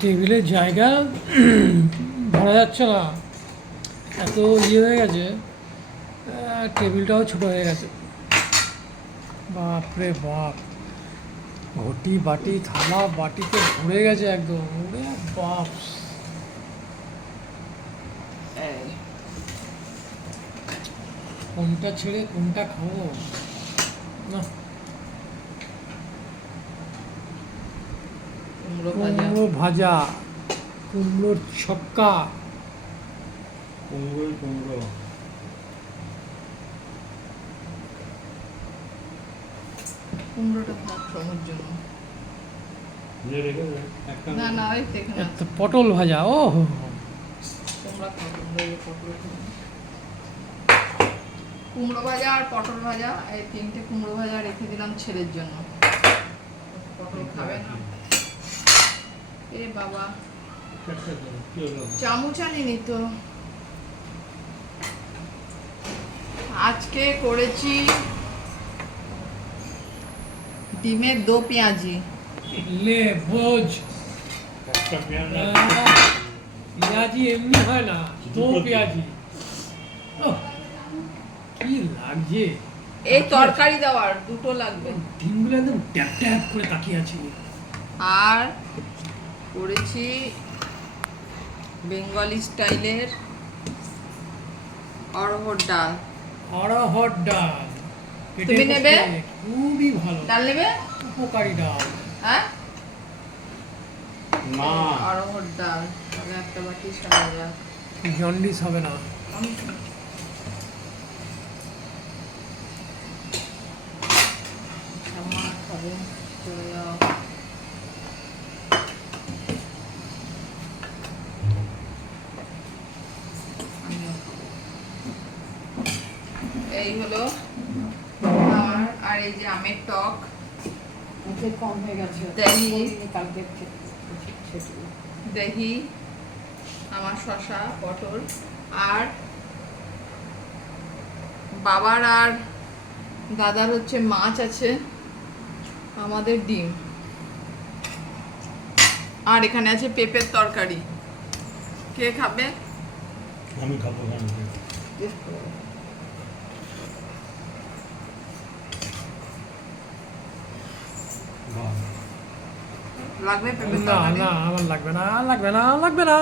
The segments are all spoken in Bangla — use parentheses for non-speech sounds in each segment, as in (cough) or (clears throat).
টেবিলের জায়গা (clears throat) ধরা যাচ্ছে না। এত ইয়ে হয়ে গেছে টেবিলটাও ছোট হয়ে গেছে। বাপরে বাপ। ঘটি বাটি থালা বাটিতে ভরে গেছে একদম। ওরে বাপ। কোনটা ছেড়ে কোনটা খাব? না। কুমড়ো ভাজা। কুমড়োর ছক্কা। কুমড়োই কুমড়ো। কুমড়োটা জন্য। না না ওই পটল ভাজা ও পটল কুমড়ো ভাজা আর পটল ভাজা এই তিনটে কুমড়ো ভাজা রেখে দিলাম ছেলের জন্য। পটল খাবে না। এ বাবা। একটা দে, কি হলো? চামচ আনিনি তো আজকে করেছি ডিমের দো পেঁয়াজি। লে ভোজ। পেঁয়াজ এমনি হয় না দুটো পেঁয়াজি। কি লাগছে? এই তরকারি দেওয়ার দুটো লাগবে। ডিমগুলো একদম ট্যাপ ট্যাপ করে তাকিয়ে আছে। আর করেছি বেঙ্গলি স্টাইলের অরহর ডাল। অড়হর ডাল। তুমি নেবে? খুবই ভালো। ডাল নেবে? উপকারী ডাল। হ্যাঁ? না অরহর ডাল। একটা বাটি সারা যাক জন্ডিস হবে না। চলে যাও আমিও খাব। এই হলো আর আর এই যে আমের টক। মুখে কম হয়ে গেছে। দহি। কালকে দহি আমার শশা পটল আর বাবার আর দাদার হচ্ছে মাছ আছে আমাদের ডিম। আর এখানে আছে পেঁপের তরকারি। কে খাবে? আমি খাব লাগবে? না না আমার লাগবে না লাগবে না লাগবে না।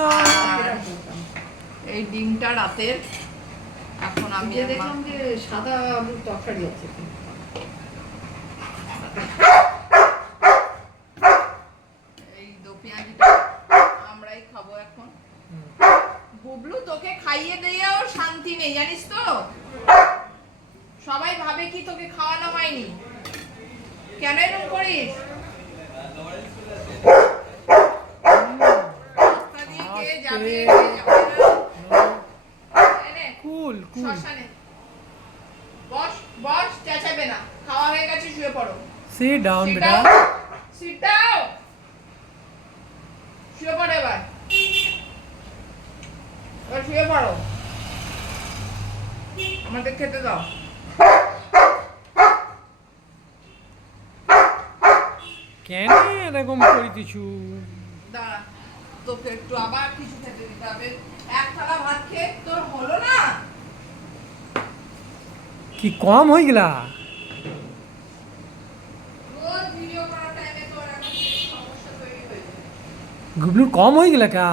এই ডিমটা রাতের। এখন আমি দেখলাম যে সাদা আলুর তরকারি আছে। এই দো পেঁয়াজিটা আমরাই খাব এখন। বুবলু তোকে খাইয়ে দিয়েও শান্তি নেই জানিস তো? সবাই ভাবে কি তোকে খাওয়ানো হয়নি। কেন এরকম করিস রাস্তা দিয়ে কে যাবে, কে যাবে না? এই নে, কুল কুল শসা নে। বস বস চেঁচাবে না খাওয়া হয়ে গেছে শুয়ে Sit down. Sit down. শুয়ে পড়ো এবার। এবার শুয়ে পড়ো। আমাদের খেতে দাও। কেন এরকম করিতেছু? দাঁড়া তোকে একটু আবার কিছু খেতে দিতে হবে। এক থালা ভাত খেয়ে তোর হলো না? কি কম হয়ে গেলা রোজ ভিডিও করার টাইমে তোর এখন সমস্যা তৈরি হয়ে যায় গুবলুর কম হয়ে গেলা কা?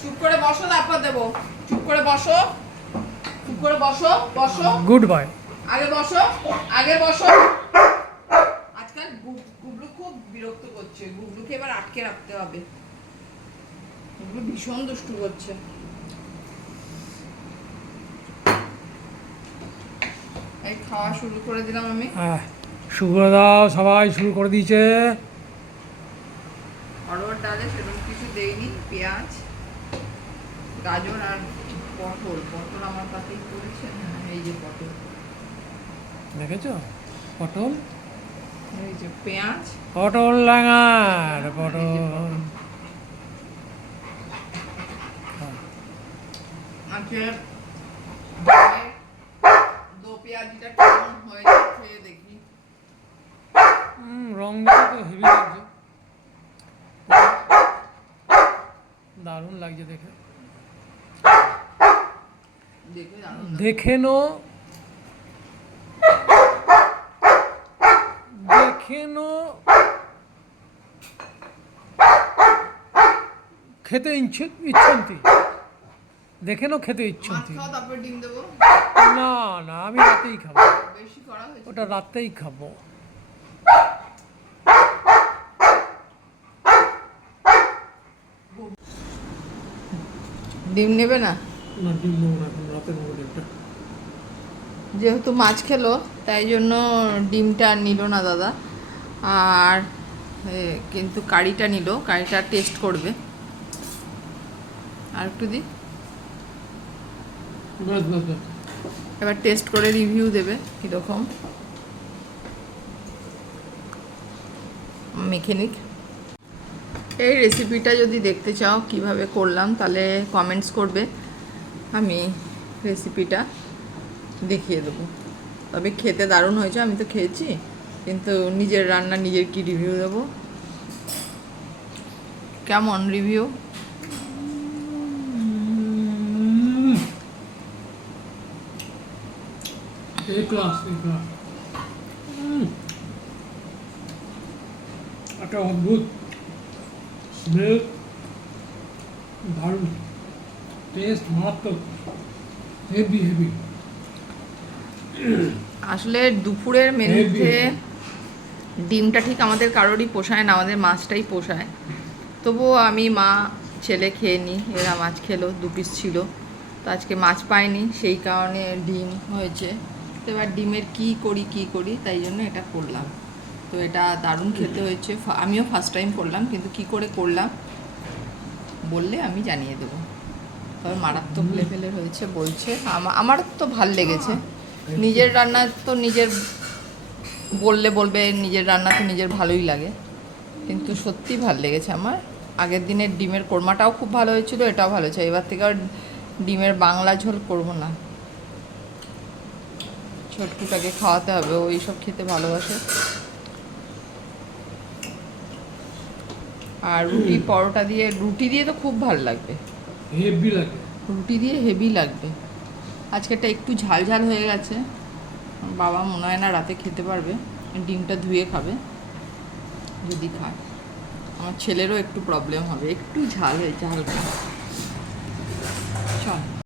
চুপ করে বসো তারপর দেবো। চুপ করে বসো। চুপ করে বসো বসো। Good boy. আগে বসো আগে বসো। আজকাল গুবলু খুব বিরক্ত করছে। গুবলুকে এবার আটকে রাখতে হবে। গুবলু ভীষণ দুষ্টু করছে। এই খাওয়া শুরু করে দিলাম আমি। হ্যাঁ শুরু দাও সবাই শুরু করে দিয়েছে। অরওয়ার ডালে সেরকম কিছু দেইনি পেঁয়াজ গাজর আর পটল। পটল আমার কাছেই করেছে হ্যাঁ এই যে পটল। দেখেছ? পটল? এই যে পেঁয়াজ। পটল লাঙার পটল। দো পেঁয়াজিটা কেমন হয়েছে খেয়ে দেখি। হুম, রংটা তো হেভি লাগছে। দারুণ লাগছে দেখে। দেখে না। দেখে নো। খেতে ইচ্ছে ইচ্ছন্তি। দেখে নো খেতে ইচ্ছন্তি। তারপরে ডিম দেবো। না না আমি রাতেই খাব। ওটা রাতেই খাব। ডিম নেবে না? না ডিম নেব না এখন রাতে নেব ডিমটা। যেহেতু মাছ খেলো তাই জন্য ডিমটা নিল না দাদা। আর কিন্তু কারিটা নিল কারিটা টেস্ট করবে। আর একটু দি। এবার টেস্ট করে রিভিউ দেবে কীরকম। মেকানিক এই রেসিপিটা যদি দেখতে চাও কীভাবে করলাম, তাহলে কমেন্টস করবে। আমি রেসিপিটা দেখিয়ে দেবো। তবে খেতে দারুণ হয়েছে, আমি তো খেয়েছি, কিন্তু নিজের রান্না নিজের কি রিভিউ দেবো? কেমন রিভিউ এই ক্লাস এই ক্লাস একটা অদ্ভুত স্মেল দারুণ টেস্ট মারাত্মক হেভি হেভি আসলে দুপুরের মেনুতে ডিমটা ঠিক আমাদের কারোরই পোষায় না আমাদের মাছটাই পোষায়। তবুও আমি মা ছেলে খেয়ে নিই এরা মাছ খেলো দু পিস ছিল। তো আজকে মাছ পাইনি সেই কারণে ডিম হয়েছে। তো এবার ডিমের কি করি কি করি তাই জন্য এটা করলাম। তো এটা দারুণ খেতে হয়েছে। আমিও ফার্স্ট টাইম করলাম কিন্তু কি করে করলাম বললে আমি জানিয়ে দেবো। তবে মারাত্মক লেভেলের হয়েছে বলছে। আমার তো ভালো লেগেছে। নিজের রান্না তো নিজের বললে বলবে নিজের রান্না তো নিজের ভালোই লাগে। কিন্তু সত্যি ভালো লেগেছে আমার। আগের দিনের ডিমের কোরমাটাও খুব ভালো হয়েছিল এটাও ভালো হয়েছে এবার থেকে আর ডিমের বাংলা ঝোল করব না। ছোটকুটাকে খাওয়াতে হবে ও এইসব খেতে ভালোবাসে। আর রুটি পরোটা দিয়ে রুটি দিয়ে তো খুব ভালো লাগবে। হেভি লাগে। রুটি দিয়ে হেভি লাগবে। আজকেরটা একটু ঝাল ঝাল হয়ে গেছে। বাবা মনে হয় না রাতে খেতে পারবে। ডিমটা ধুয়ে খাবে যদি খায়। আমার ছেলেরও একটু প্রবলেম হবে। একটু ঝাল হয়েছে হালকা। চল।